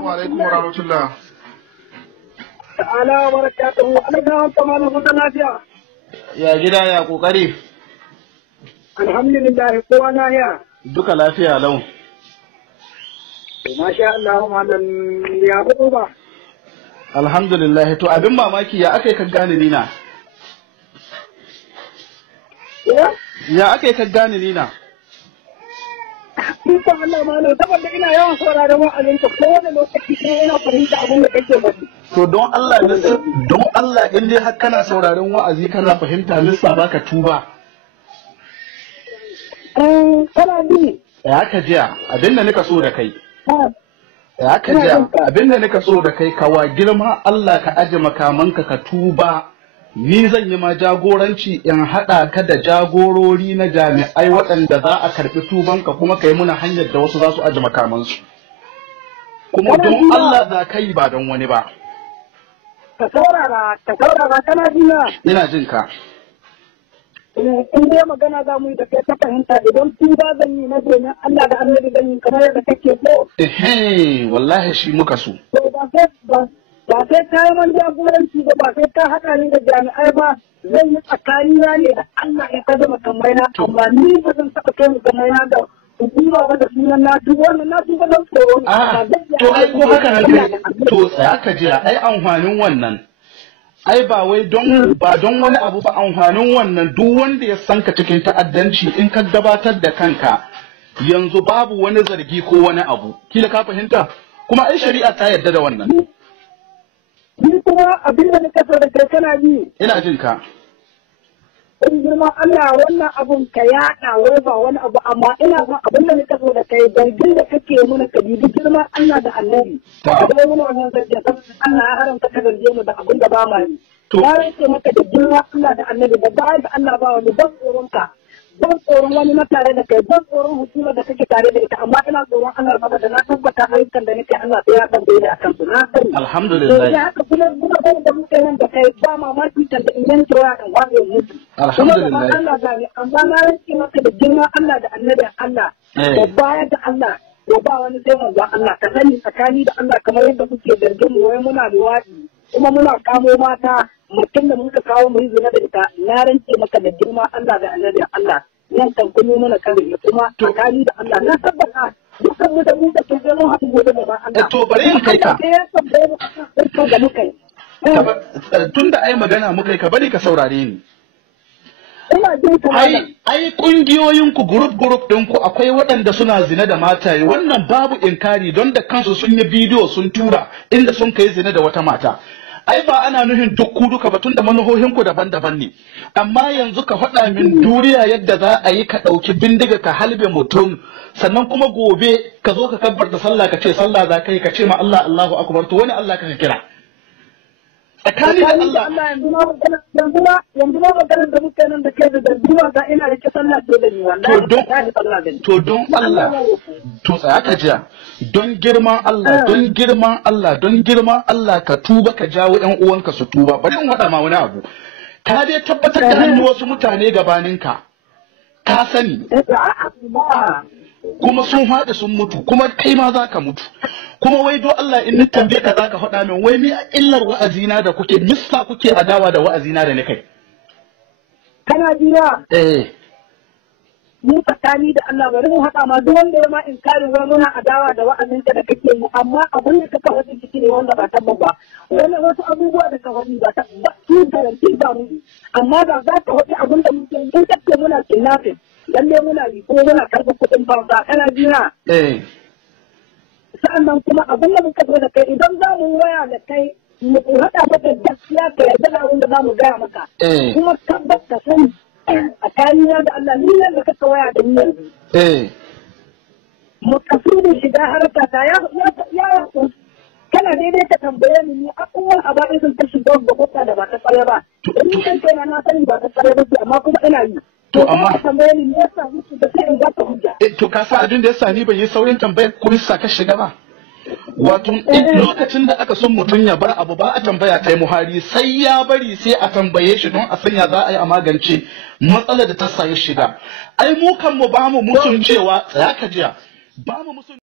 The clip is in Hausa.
Assalamu alaikum wa rahmatullah. Ta'ala wa barakatuhu. Alaikum kama da kuka lafiya. Ya gida ya kokari. Alhamdulillah kowa na ya. Duka lafiya lau. Masha Allah malam ya hudu ba. Alhamdulillah to abin mamaki ya akai ka gane ni na. Ya akai ka gane ni na. Insha Allah malam saboda ina yawan sauraron wa'azin ka kowane lokaci sai ina fahimta abin da kake faɗi. To don Allah in dai har kana sauraron wa'azi kana fahimta lissa baka tuba. Kana bi. Ya ka jiya abin da nika so da kai. Ya ka jiya abin da nika so da kai kawa girma Allah ka aje makamanka ka tuba. Ni zan yi ma jagoranci in haɗa ka da jagorori na jami'ai waɗanda za a karɓi tubanka kuma ka yi muna hanyar da wasu za su aje makamansu. Kuma don Allah za ka yi ba don wani ba. Ka saurara kana jina. Ina jin ka. In dai magana za mu yi da kai ta fahimta idan tuba zan yi na domin Allah da Annabi zan yi kamar yadda kake so. Wallahi shi muka so. Ba sai ka yi man jagoranci ba sai ka haɗa ni da jami'ai ba zan yi tsakanina ne da Allah ya ka zama kamaina amma ni ba zan taɓa kai mu kamaina da hukuma ba da sunan na duba wannan na duba don tsoro ne. To ai ko haka na to tsaya ka jira ai amfanin wannan. Ai ba wai don wani abu ba amfanin wannan duk wanda ya san ka cikin ta'addanci in ka gabatar da kanka yanzu babu wani zargi ko wani abu kila ka fahimta kuma ai shari'a ta yarda da wannan. Ni kuma abin da nika so da kai kana ji. Ina jin ka. In girma Allah wannan abun ka yaɗa wai ba wani abu amma ina son abin da nika so da kai zargin da kake mana ka bi girma Allah da Annabi. Ka ga mun wannan zargi Allah ya haramta ka zarge mu da abin da ba ma yi. Ya rike maka da girma Allah da Annabi da ba da Allah ba wani ban tsoron ka. Ban tsoron wani na tare da kai ban tsoron hukumar da kake tare da ita amma ina tsoron Allah ba da na tabbata ayyukan da nake Allah sai ya tambaye ni akan su na sani. Alhamdulillah. Ya haka kuma da muke nan da kai ba mamaki kan da in kira kan wazo mutu. Alhamdulillah. Allah gani amma na rike maka da girma Allah da Annabi Allah. Da baya da Allah ya ba wani sai manzo Allah ka sani tsakani da Allah kamar yadda kuke zargin mu wai muna luwadi kuma muna kamo mata mutum da muka kawo mu yi zina da ita na rance maka da girma Allah da Annabi Allah yan tankuni mana kare kuma tsakani da Allah na tabbata dukkan mu da mu da ke zama haɗu gobe da ba Allah to bari in kai ka tunda ai magana muka yi ka bari ka saurare ni. Ai kungiyoyin ku group din ku akwai waɗanda suna zina da mataye wannan babu inkari don da kansu sun yi bidiyo sun tura inda sun kai zina da wata mata. Ai ba ana nufin duk ku duka ba tunda manuhohin ku daban-daban ne. Amma yanzu ka faɗa min duniya yadda za a yi ka ɗauki bindiga ka halbe mutum sannan kuma gobe ka zo ka kabbar da sallah ka ce sallah za ka yi ka ce ma Allah Allahu akbar to wani Allah ka kira. Tsakani da Allah yanzu ma maganar da muke nan da kai da darbuwa ga ina rike sallah ce da ni wallahi to don Allah to tsaya ka jiya don girman Allah don girman Allah ka tuba ka jawo ƴan uwanka su tuba bari in faɗa ma wani abu ka dai tabbatar da hannu wasu mutane gabaninka ka sani kuma sun haɗe sun mutu kuma kai ma za ka mutu kuma wai do Allah in ni tambaye ka za ka faɗa min wai me illar wa'azina da kuke missa kuke adawa da wa'azina da ni kai kana jira mu tsakani da Allah bari mu haɗa ma duk wanda ya ma inkari wai muna adawa da wa'azinka da kake yi amma abin da kaka faɗi ciki ne wanda ba tabbas ba wani wasu abubuwa da ka faɗi ba su garanti ba mu amma da za ka faɗi abin da muke in kake muna kidnapping lalle muna yi ko muna karɓar kuɗin banza kana jira sa'annan kuma abin da muka zo da kai idan za mu waya da kai mu haɗa maka gaskiya ka yarda da abin da za mu gaya maka kuma tabbas ka sani a kariya da Allah ni nan da kaka waya da ni yanzu mu kasudin shiga harka ta ya kana daidai ka tambaye ni abubuwan a baɗin sun ta shiga gwagwata da ba ta tsare ba ni kan kai na sani ba ta tsare ba amma kuma ina yi to amma tambaye ni ya sa musu da sai in ga ka hujja to ka sa abin da ya sa ni ban yi saurin tambayar ko sa ka shiga ba wato lokacin da aka son mutum ya bar abu ba a tambaya ta muhari sai ya bari sai a tambaye shi don a sanya za a yi a magance matsalar da ta sa ya shiga ai mu kan mu ba mu musun cewa tsaya ka jiya ba mu musun